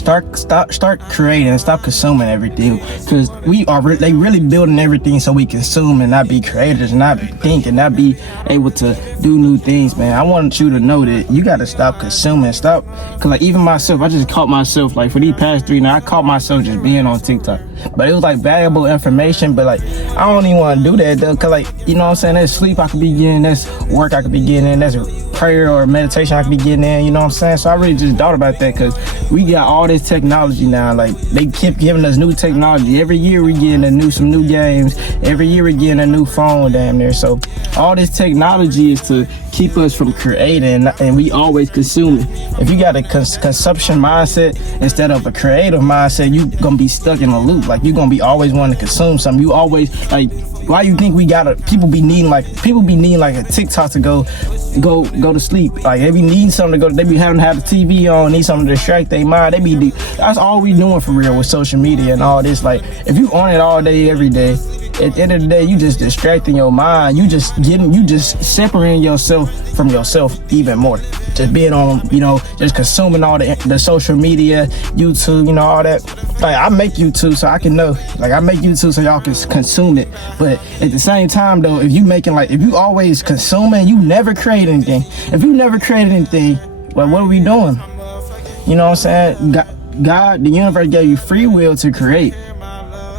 Start creating and stop consuming everything, because they really building everything so we consume and not be creators, not think, and not be able to do new things, man. I want you to know that you got to stop consuming, because like even myself, I just caught myself like for these past 3 now, I caught myself just being on TikTok, but it was like valuable information, but like I don't even want to do that though, because like, you know what I'm saying, there's sleep I could be getting, there's work I could be getting in, there's prayer or meditation I could be getting in, you know what I'm saying? So I really just thought about that, because we got all this technology now. Like they keep giving us new technology. Every year we getting some new games. Every year we getting a new phone damn near. So all this technology is to keep us from creating, and we always consuming. If you got a consumption mindset instead of a creative mindset, you gonna be stuck in a loop. Like you gonna be always wanting to consume something. You always like, why you think people be needing like a TikTok to go to sleep? Like they be needing something to go. They be having to have the TV on, need something to distract their mind. That's all we doing for real with social media and all this. Like if you on it all day, every day, at the end of the day, you just distracting your mind. You just separating yourself from yourself even more. Just being on, just consuming all the social media, YouTube, all that. Like I make YouTube so I can know. Like I make YouTube so y'all can consume it. But at the same time though, if you always consuming, you never create anything. If you never created anything, well, what are we doing? You know what I'm saying? God, the universe gave you free will to create.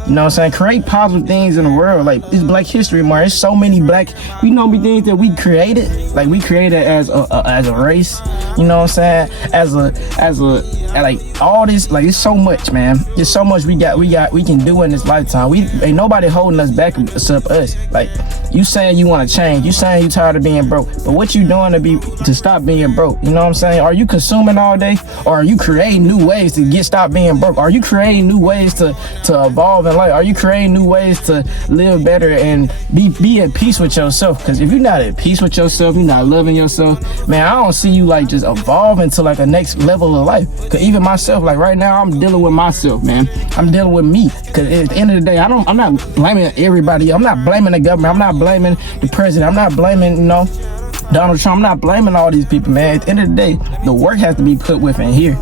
You know what I'm saying? Create positive things in the world. Like it's Black History Month. There's so many things that we created. Like we created as a race. You know what I'm saying? As a like all this, like it's so much, man. There's so much we can do in this lifetime. Ain't nobody holding us back except us. Like you saying you want to change. You saying you tired of being broke. But what you doing to stop being broke? You know what I'm saying? Are you consuming all day, or are you creating new ways to stop being broke? Are you creating new ways to evolve in life? Are you creating new ways to live better and be at peace with yourself? Because if you're not at peace with yourself, you're not loving yourself, man, I don't see you like just evolving to like a next level of life. Because even myself, like right now, I'm dealing with myself, man. I'm dealing with me. Because at the end of the day, I'm not blaming everybody. I'm not blaming the government. I'm not blaming the president. I'm not blaming, Donald Trump. I'm not blaming all these people, man. At the end of the day, the work has to be put within here.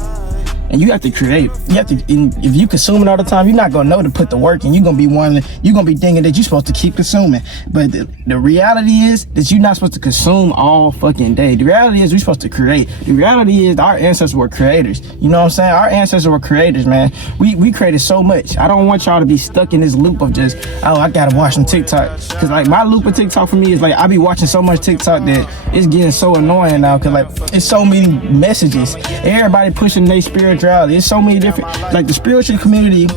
And you have to create. If you consuming all the time, you're not gonna know to put the work in. You're gonna be thinking that you're supposed to keep consuming. But the reality is that you're not supposed to consume all fucking day. The reality is we're supposed to create. The reality is our ancestors were creators. You know what I'm saying? Our ancestors were creators, man. We created so much. I don't want y'all to be stuck in this loop of just, I gotta watch some TikTok. Cause like my loop of TikTok for me is like, I be watching so much TikTok that it's getting so annoying now. Cause like it's so many messages. Everybody pushing their spirituality. It's so many different, like the spiritual community.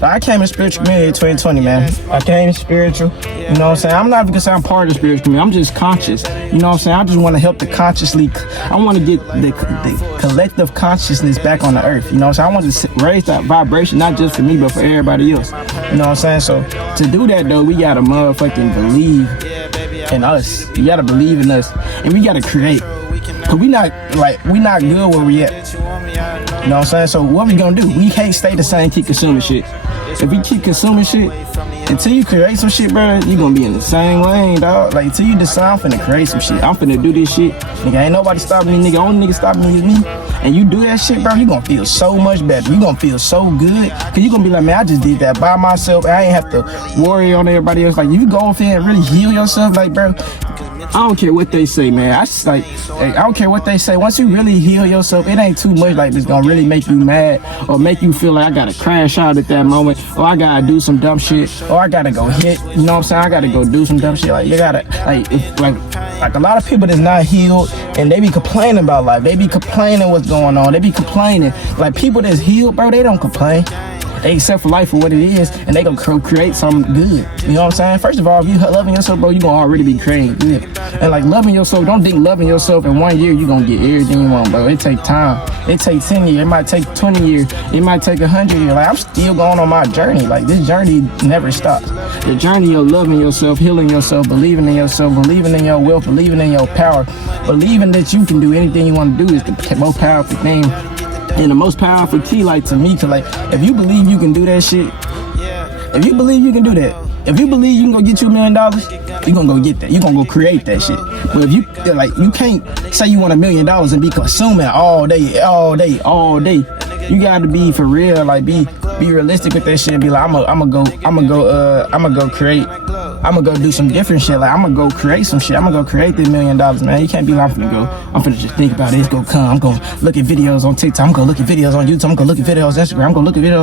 I came in spiritual community in 2020, man. I came spiritual, you know what I'm saying? I'm not because I'm part of the spiritual community. I'm just conscious, you know what I'm saying? I just want to help I want to get the collective consciousness back on the earth, you know what I'm saying? I want to raise that vibration, not just for me, but for everybody else, you know what I'm saying? So to do that though, we got to motherfucking believe in us. You got to believe in us, and we got to create. Cause we not good where we at. You know what I'm saying? So what we gonna do? We can't stay the same, keep consuming shit. If we keep consuming shit, until you create some shit, bro, you gonna be in the same lane, dog. Like until you decide I'm finna create some shit, I'm finna do this shit. Nigga, ain't nobody stopping me, nigga. Only nigga stopping me is me. And you do that shit, bro, you gonna feel so much better. You gonna feel so good. Cause you gonna be like, man, I just did that by myself. I ain't have to worry on everybody else. Like you go off here and really heal yourself, like, bro. I don't care what they say, man. I don't care what they say. Once you really heal yourself, it ain't too much like this gonna really make you mad or make you feel like I gotta crash out at that moment, or I gotta do some dumb shit, or I gotta go hit. You know what I'm saying? I gotta go do some dumb shit. Like you gotta like a lot of people that's not healed and they be complaining about life. They be complaining what's going on. They be complaining. Like people that's healed, bro, they don't complain. They accept life for what it is, and they gonna create something good. You know what I'm saying? First of all, if you loving yourself, bro, you gonna already be creating good. And like loving yourself, don't think loving yourself in 1 year you gonna get everything you want, bro. It take time. It take 10 years. It might take 20 years. It might take 100 years. Like I'm still going on my journey. Like this journey never stops. The journey of loving yourself, healing yourself, believing in yourself, believing in your wealth, believing in your power, believing that you can do anything you want to do is the most powerful thing. And the most powerful key, like to me, cause like if you believe you can do that shit, if you believe you can do that, if you believe you can go get you $1 million, you gonna go get that. You gonna go create that shit. But if you can't say you want $1 million and be consuming all day. you gotta be for real, like be realistic with that shit and be like, I'ma go create. I'ma go do some different shit. Like I'ma go create some shit. I'ma go create $1 million, man. You can't be like, I'm finna just think about it. It's gonna come. I'm gonna look at videos on TikTok. I'm gonna look at videos on YouTube. I'm gonna look at videos on Instagram. I'm gonna look at videos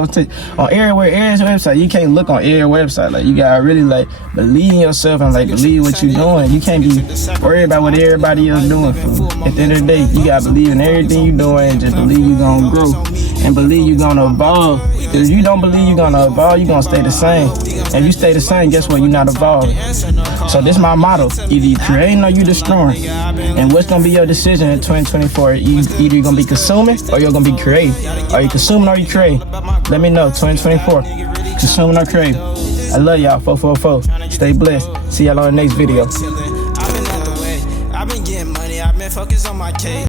on every website. You can't look on every website. Like you gotta really like believe in yourself and like believe what you're doing. You can't be worried about what everybody else doing. At the end of the day, you gotta believe in everything you're doing and just believe you're gonna grow and believe you're gonna evolve. If you don't believe you're gonna evolve, you're gonna stay the same. If you stay the same, guess what? You're not evolving. So this is my motto. Either you creating or you destroying. And what's gonna be your decision in 2024? Either you're gonna be consuming or you're gonna be creating. Are you consuming or you creating? Let me know. 2024. Consuming or creating. I love y'all. 444. Stay blessed. See y'all on the next video. I've been getting money. I've been focused on my case.